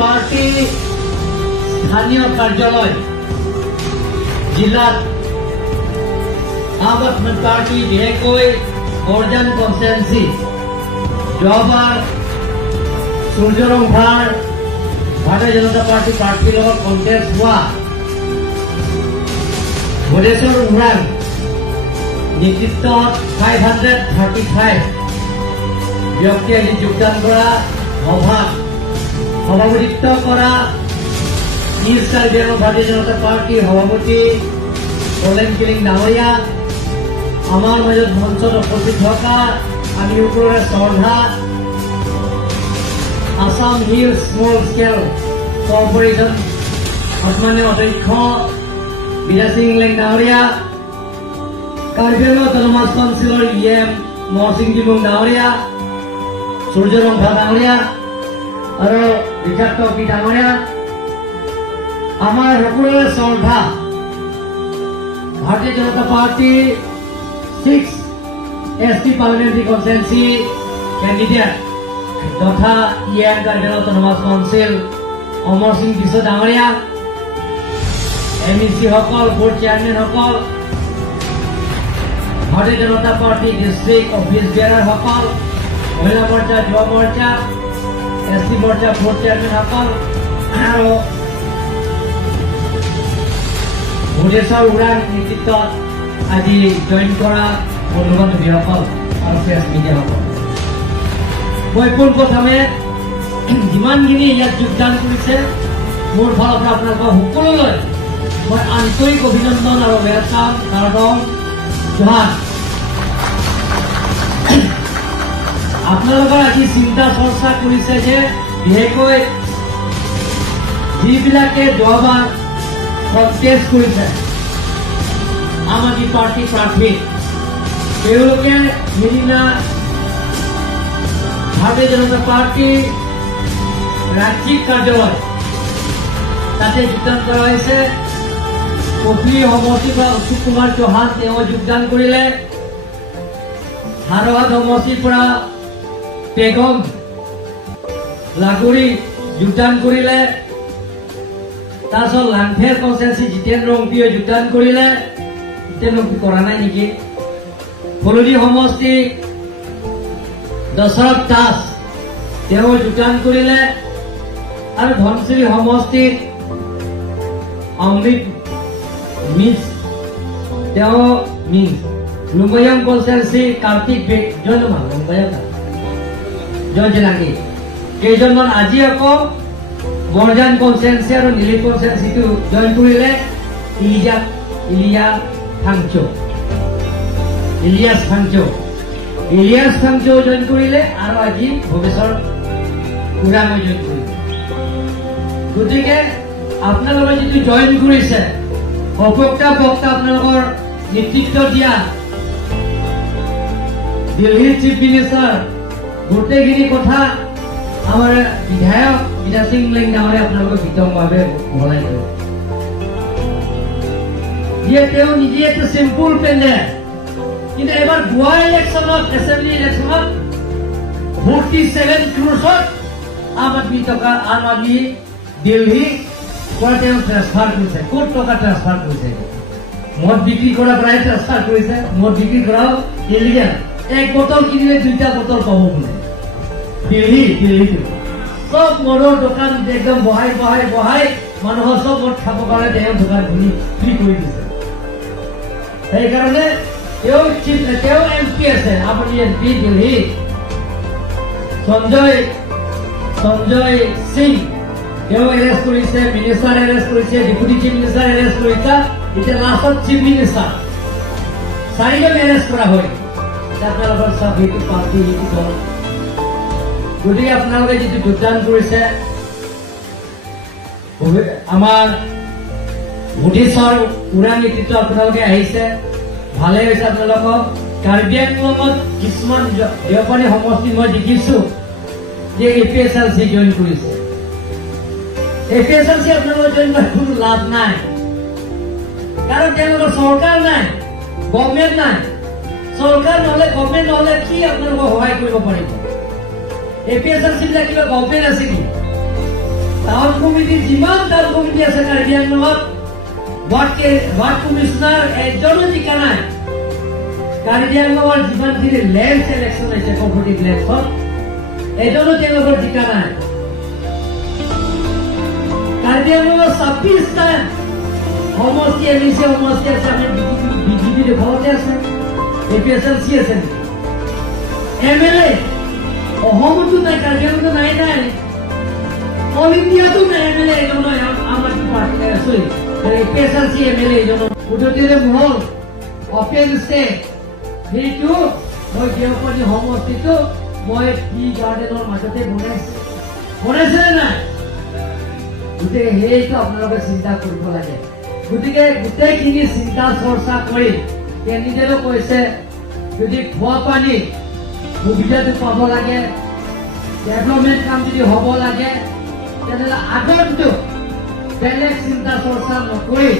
Party স্থানীয় কাৰ্যালয় জিলাত আম আদমি পাৰ্টি বিশেষকৈ বৰজান কনষ্টিটুৱেঞ্চি যোৱাবাৰ সূৰ্যৰংঘাৰ ভাৰতীয় জনতা পাৰ্টি প্ৰাৰ্থীৰ লগত কণ্টেষ্ট হোৱা ভদেশ্বৰ উৰাং নেতৃত্বত 535 ব্যক্তি আজি যোগদান কৰা সভাত সভাপতিত্ব কৰা ইষ্ট কাৰ্বি আংলং ভাৰতীয় জনতা পাৰ্টিৰ সভাপতি কলেন কিলিং ডাঙৰীয়া আমাৰ মাজত মঞ্চত উপস্থিত থকা আমি ওপৰৰে শ্ৰদ্ধা Assam hill small scale corporation সন্মানীয় অধ্যক্ষ বিৰাজ সিং লেং ডাঙৰীয়া কাৰ্বি আংলং অট'নমাছ কাউন্সিলৰ ইএম মহসিং ডিমুং ডাঙৰীয়া সূৰ্যৰংঘা ডাঙৰীয়া আৰু বিখ্যাত পি ডাঙৰীয়া আমাৰ সকলোৰে শ্ৰদ্ধা Bharatiya Janata party 6 ST parliamentary constituency candidate तथा इएम कार्बी ऑटोनोमास काउंसिल अमर सिंह बिश्व डांगरिया MEC हकल board chairman हकल Bharatiya Janata party district office bear हकल महिला मोर्चा युवा मोर्चा ST मोर्चा बोर्ड चेयरमैन हकल ভদেশ্বৰ উৰাং নেতৃত্বত আজি জইন কৰা বন্ধু বান্ধৱীসকল আৰু প্ৰেছ মিডিয়াসকল মই পোনপ্ৰথমে যিমানখিনি ইয়াত যোগদান কৰিছে মোৰ ফালৰ পৰা আপোনালোকৰ সকলোলৈ মই আন্তৰিক অভিনন্দন আৰু ৱেলকাম কাৰ্ডন জহান আপোনালোকৰ আজি চিন্তা চৰ্চা কৰিছে যে বিশেষকৈ যিবিলাকে যোৱাবাৰ কণ্টেষ্ট কৰিছে আম আদমি পাৰ্টি প্ৰাৰ্থী তেওঁলোকে সেইদিনা ভাৰতীয় জনতা পাৰ্টি ৰাজ্যিক কাৰ্যালয় তাতে যোগদান কৰা হৈছে কপিলী সমষ্টিৰ পৰা অশোক কুমাৰ চৌহান তেওঁ যোগদান কৰিলে হাৰহাট সমষ্টিৰ পৰা পেগম লাগৰি যোগদান কৰিলে তাৰপিছত লাংফেৰ কনষ্টিটুৱেঞ্চি জিতেন্দ্ৰ অংপীয়ে যোগদান কৰিলে জিতেন্দ্ৰ অংপী কৰা নাই নেকি ফলদি সমষ্টি দশৰথ দাস তেওঁ যোগদান কৰিলে আৰু ধনশিৰি সমষ্টিত অমৃত মিছ তেওঁ লুম্বয়ং কনষ্টিটুৱেঞ্চি কাৰ্তিক বেগ জয়মান লুম্বয়ং জয় জিলাংগী কেইজনমান আজি আকৌ বৰজান কনষ্টিটুৱেঞ্চি আৰু নীলি কনষ্টিটুৱেঞ্চিটো জইন কৰিলে ইলিয়াছ থাংচো জইন কৰিলে আৰু আজি ভৱেশ্বৰ উৰাঙে জইন কৰিলে গতিকে আপোনালোকে যিটো জইন কৰিছে অভক্তা বক্তা আপোনালোকৰ নেতৃত্ব দিয়া দিল্লীৰ চিফ মিনিষ্টাৰ গোটেইখিনি কথা আমাৰ বিধায়ক বিৰাজ সিং লেং ডাঙৰীয়া আপোনালোকক বিতংভাৱে বহলাই দিব তেওঁ নিজে এটা চিম্পুল পেণ্ডেণ্ট কিন্তু এবাৰ গোৱা ইলেকশ্যনত এছেম্বলি ইলেকশ্যনত 47 ক্ৰোৰত আম আদমি দিল্লী পৰা তেওঁ ট্ৰেন্সফাৰ কৰিছে ক'ত টকা ট্ৰেন্সফাৰ কৰিছে মদ বিক্ৰী কৰা প্ৰায় ট্ৰেন্সফাৰ কৰিছে মদ বিক্ৰী কৰাও ইলিগেল এক বটল কিনিলে 2টা বটল পাব বোলে দিল্লীটো সব মদৰ দোকান একদম বহাই মানুহৰ সব মদ খাব কাৰণে তেওঁ দোকান খুলি ফ্ৰী কৰি দিছে সেইকাৰণে তেওঁ এমপি আছে আপুনি এমপি দিল্লী সঞ্জয় সিং তেওঁ এৰেষ্ট কৰিছে মিনিষ্টাৰ এৰেষ্ট কৰিছে ডেপুটি চিফ মিনিষ্টাৰ এৰেষ্ট কৰিছে এতিয়া লাষ্টত চিফ মিনিষ্টাৰ 4জন এৰেষ্ট কৰা হয় আপোনালোকৰ চব সেইটো পাৰ্টি সেইটো দল গতিকে আপোনালোকে যিটো যোগদান কৰিছে আমাৰ ভদেশ্বৰ উৰাং নেতৃত্ব আপোনালোকে আহিছে ভালে হৈছে আপোনালোকক কাৰ্বি আংলঙত কিছুমান দেওপানী সমষ্টি মই দেখিছো যে APSLC জইন কৰিছে APSLC আপোনালোকৰ জইন কৰি কোনো লাভ নাই কাৰণ তেওঁলোকৰ চৰকাৰ নাই গভৰ্ণমেণ্ট নাই চৰকাৰ নহলে গভৰ্ণমেণ্ট নহলে কি আপোনালোকক সহায় কৰিব পাৰিব APSLC বিলাক কিবা গভৰ্ণমেণ্ট আছে কি টাউন কমিটিৰ যিমান টাউন কমিটি আছে কাৰ্বি আংলঙত ৱাৰ্ড কমিশনাৰ এজনো জিকা নাই। কাৰ্বি আংলঙৰ যিমানখিনি লেণ্ড ইলেকশ্যন হৈছে কম্পিটিভ লেণ্ডছত এজনো তেওঁলোকৰ জিকা নাই। কাৰ্বি আংলঙৰ 26টা সমষ্টি এমএলচি সমষ্টি আছে, আমি বিজেপি ঘৰতে আছে, APSLC আছে, MLA অসমতো নাই, কাৰ্বি আংলঙতো নাই নাই, অল ইণ্ডিয়াতো নাই MLA এজন নাই। আমাৰ চৰি APSLC MLA এজন উদতিৰে মহল অপেন ষ্টেট সেইটো মই দেওপানী সমষ্টিটো মই টি গাৰ্ডেনৰ মাজতে বনাইছে নাই? গতিকে সেইটো আপোনালোকে চিন্তা কৰিব লাগে। গতিকে গোটেইখিনি চিন্তা চৰ্চা কৰি কেণ্ডিডেটো কৈছে যদি খোৱা পানী সুবিধাটো পাব লাগে, ডেভেলপমেণ্ট কাম যদি হ'ব লাগে, তেনেহ'লে আগন্তুক বেলেগ চিন্তা চৰ্চা নকৰি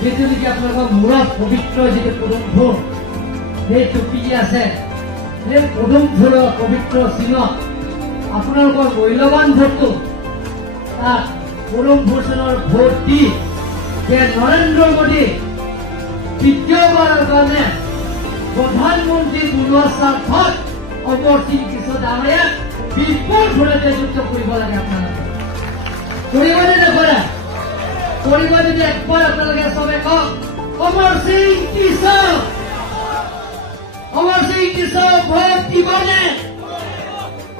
যিটো নেকি আপোনালোকৰ মূৰত পবিত্ৰ যিটো পদুম ফুল সেই টুপি আছে, সেই পদুম ফুলৰ পবিত্ৰ চিনত আপোনালোকৰ মূল্যৱান ভোটটো তাত পদুম ফুলৰ ভোট দি যে নৰেন্দ্ৰ মোদী তৃতীয়বাৰৰ কাৰণে প্ৰধানমন্ত্ৰী বনোৱাৰ স্বাৰ্থত অমৰ সিং কৃষ্ণ ডাঙৰীয়াক বিপুল ভোটেৰে যুক্ত কৰিব লাগে। আপোনালোকে কৰিবনে নকৰে? কৰিব যদি একবাৰ আপোনালোকে চবে কওক অমৰ সিং কৃষ্ণ, অমৰ সিং কৃষ্ণ ভোট দিবনে?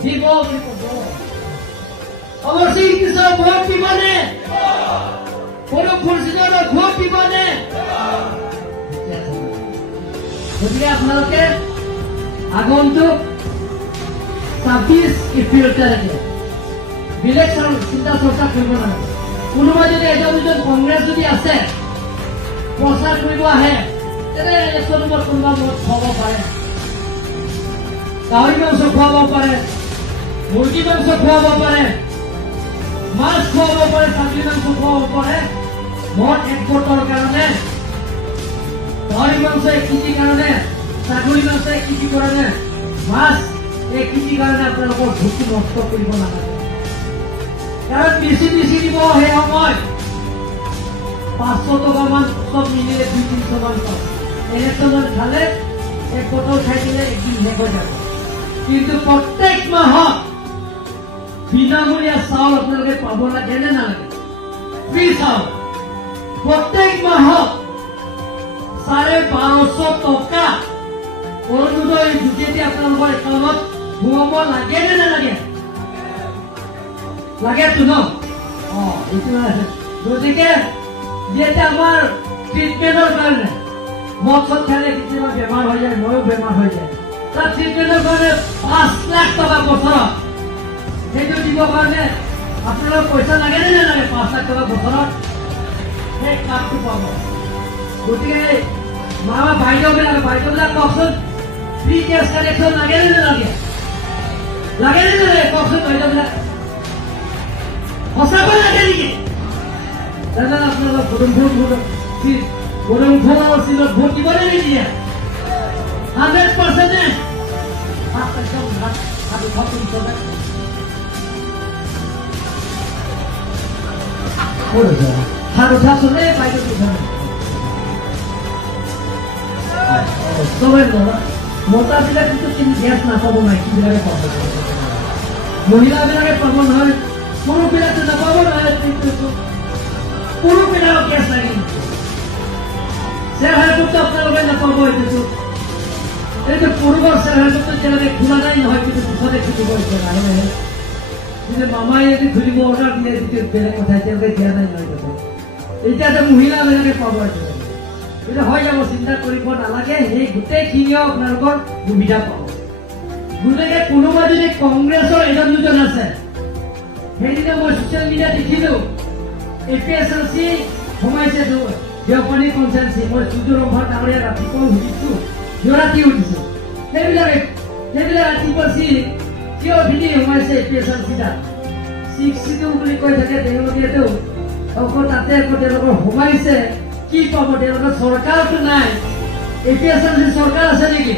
দিব। অমৰ সিং কৃষ্ণ ভোট দিবনে? পদুম ফুল চিনত ভোট দিবনে? গতিকে আপোনালোকে আগন্তুক 26 এপ্ৰিললৈকে বেলেগ চিন্তা চৰ্চা কৰিব নালাগে। কোনোবা যদি এজন দুজন কংগ্ৰেছ যদি আছে প্ৰচাৰ কৰিব আহে, তেনে ইলেকশ্যন ৰুমত কোনোবা ভোট খুৱাব পাৰে, গাহৰি মাংস খুৱাব পাৰে, মুৰ্গী মাংস খুৱাব পাৰে, মাছ খুৱাব পাৰে, ছাগলী মাংস খুৱাব পাৰে। ভোট এক ভোটৰ কাৰণে, গাহৰি মাংস 1 কেজিৰ কাৰণে, ছাগলী মাংস 1 কেজিৰ কাৰণে, মাছ 1 কেজিৰ কাৰণে আপোনালোকৰ ভোটটো নষ্ট কৰিব নালাগে। কাৰণ বেছি দিব সেই সময়ত 500 টকামান চব মিলিলে 200-300 মান পাব। ইলেকশ্যনত খালে 1 বটল খাই দিলে একদিন শেষ হৈ যাব। কিন্তু প্ৰত্যেক মাহত বিনামূলীয়া চাউল আপোনালোকে পাব লাগে নে নালাগে? ফ্ৰী চাউল প্ৰত্যেক মাহত 1250 টকা অৰুণোদয় যোগেদি আপোনালোকৰ একাউণ্টত সোমাব লাগে নে নালাগে? লাগেতো ন? এইটো গতিকে যিহেতু আমাৰ ট্ৰিটমেণ্টৰ কাৰণে মদ চদ খালে কেতিয়াবা বেমাৰ হৈ যায়, ময়ো বেমাৰ হৈ যায়, তাৰ ট্ৰিটমেণ্টৰ কাৰণে 5 লাখ টকা বছৰত সেইটো দিবৰ কাৰণে আপোনালোকৰ পইচা লাগে নে নালাগে? 5 লাখ টকা বছৰত সেই কামটো পাব। গতিকে বাইদেউবিলাক কওকচোন, ফ্ৰী কেছ কালেকশ্যন লাগে নে নালাগে? লাগে নে নালাগে কওকচোন বাইদেউবিলাক? সঁচাকৈ লাগে নেকি? দাদা আপোনালোকৰ পদুম ফুলৰ চিনত ভোট দিবনে নিদিয়ে? 100% হাত উঠাচোন নে বাইদেউ চবে মতাবিলাক কিন্তু গেছ নাপাব, মাইকীবিলাকে পাব, মহিলাবিলাকে পাব নহয়, পুৰুষবিলাকে নাপাব নহয়। পুৰুষবিলাকক গেছ লাগে শ্বেয়াৰ হাইটতো আপোনালোকে নাপাব। এইটো পুৰুষৰ শ্বেয়াৰ হাইটতো এতিয়ালৈকে খোলা নাই নহয়, কিন্তু পিছতে খুলিব এতিয়া লাহে লাহে। কিন্তু মামাই যদি খুলিব অৰ্ডাৰ দিয়ে যিটো বেলেগ কথা, এতিয়ালৈকে দিয়া নাই নহয়। এতিয়াতো মহিলাবিলাকে পাব, কিন্তু হৈ যাব, চিন্তা কৰিব নালাগে। সেই গোটেইখিনিও আপোনালোকৰ সুবিধা পাব। গতিকে কোনোবা যদি কংগ্ৰেছৰ এজন দুজন আছে, সেইদিনা মই ছচিয়েল মিডিয়াত দেখিলো APSLC সোমাইছে দেওপানী কনষ্টিটুৱেঞ্চি। মই সূৰ্য ৰভাৰ ডাঙৰীয়া ৰাতিপুৱা সুধিছো, ৰাতি উঠিছো, সেইবিলাক ৰাতিপুৱা কিয় ভিনি সোমাইছে APSLC তাত 62 বুলি কৈ থাকে তেওঁলোকেতো। অকল তাতে আকৌ তেওঁলোকৰ সোমাইছে কি পাব? তেওঁলোকৰ চৰকাৰটো নাই। APSLC চৰকাৰ আছে নেকি?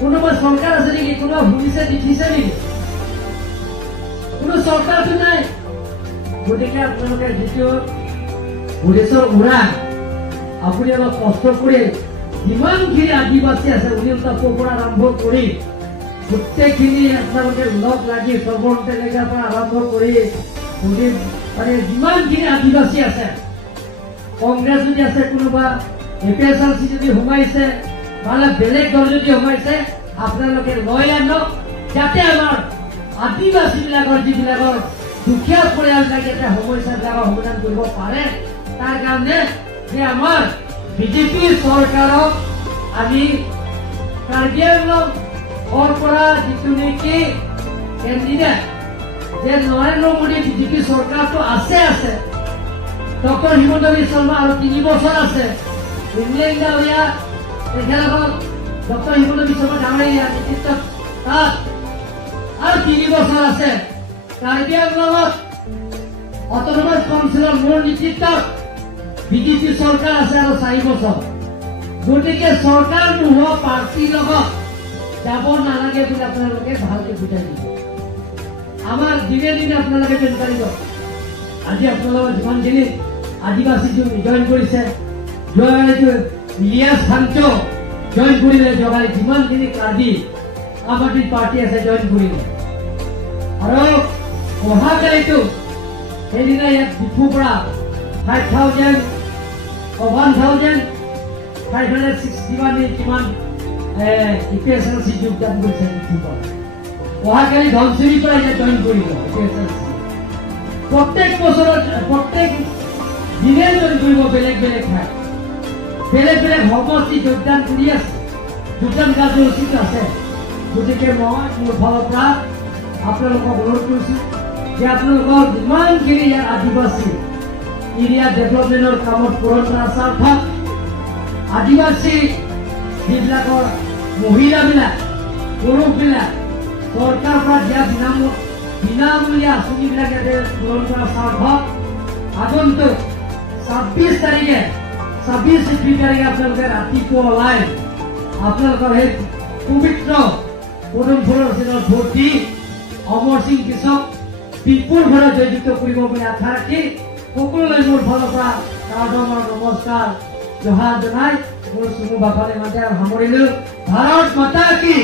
কোনোবা চৰকাৰ আছে নেকি? কোনোবা শুনিছে দেখিছে নেকি? কোনো চৰকাৰটো নাই। গতিকে আপোনালোকে যিটো পুলিচৰ উৰাণ আপুনি অলপ কষ্ট কৰি যিমানখিনি আদিবাসী আছে উনিতাপৰ পৰা আৰম্ভ কৰি গোটেইখিনি আপোনালোকে লগ লাগি সৰ্বমতে লেখাৰ পৰা আৰম্ভ কৰি মানে যিমানখিনি আদিবাসী আছে কংগ্ৰেছ যদি আছে কোনোবা এপিএছআৰচি যদি সোমাইছে মানে বেলেগ দল যদি সোমাইছে আপোনালোকে লৈ আনক যাতে আমাৰ আদিবাসীবিলাকৰ যিবিলাকৰ দুখীয়া পৰিয়ালবিলাকে যাতে সমস্যাবিলাকৰ সমাধান কৰিব পাৰে তাৰ কাৰণে যে আমাৰ বিজেপি চৰকাৰক আমি কাৰ্বি আংলঙৰ পৰা যিটো নেকি কেণ্ডিডেট যে নৰেন্দ্ৰ মোদী বিজেপি চৰকাৰটো আছে ডক্টৰ হিমন্ত বিশ্ব শৰ্মা আৰু 3 বছৰ আছে ইংলেণ্ড গাঁৱলীয়া তেখেতসকল ডক্টৰ হিমন্ত বিশ্ব শৰ্মা ডাঙৰীয়া নেতৃত্বত তাত আৰু 3 বছৰ আছে কাৰ্বি আংলঙত অট'নমাছ কাউন্সিলৰ মোৰ নেতৃত্বত বিজেপি চৰকাৰ আছে আৰু 4 বছৰ গতিকে চৰকাৰ নোহোৱা পাৰ্টিৰ লগত যাব নালাগে বুলি আপোনালোকে ভালকে বুজাই দিব আমাৰ দিনে দিনে আপোনালোকে জানিব আজি আপোনালোকৰ যিমানখিনি আদিবাসী জইন কৰিছে ইলিয়াছ খাঞ্চো জইন কৰিলে জগাই যিমানখিনি কাৰ্বি আম আদমি পাৰ্টি আছে জইন কৰিলে আৰু অহাকালিতো সেইদিনা ইয়াত ডিপুৰ পৰা 1,561 কিমান এপিএছএলচি যোগদান কৰিছে ডিপুৰ পৰা অহাকালি ধনচিৰিৰ পৰা ইয়াত জইন কৰিব এপিএছএলচি প্ৰত্যেক বছৰত প্ৰত্যেক দিনে জইন কৰিব বেলেগ বেলেগ ঠাই বেলেগ বেলেগ সমষ্টি যোগদান কৰি আছে যোগদান কাৰ্যসূচীত আছে গতিকে মই মোৰ ফালৰ পৰা আপোনালোকক অনুৰোধ কৰিছোঁ যে আপোনালোকৰ যিমানখিনি ইয়াৰ আদিবাসী এৰিয়া ডেভেলপমেণ্টৰ কামত পূৰণ কৰা স্বাৰ্থত আদিবাসী যিবিলাকৰ মহিলাবিলাক পুৰুষবিলাক চৰকাৰৰ পৰা দিয়া বিনামূলীয়া আঁচনিবিলাক ইয়াতে পূৰণ কৰা স্বাৰ্থত আগন্তুক 26 তাৰিখে আপোনালোকে ৰাতিপুৱা ওলাই আপোনালোকৰ সেই পবিত্ৰ পদুমফুলৰ চিনত ভোট দি অমৰ সিং কৃষক বিপুল ভৰে জয়যুক্ত কৰিব বুলি আশা ৰাখি সকলোলৈ মোৰ ফালৰ পৰা নমস্কাৰ জহাৰ জনাই মোৰ চুমু বাপালে মাতে সামৰিলো ভাৰত মাতা কি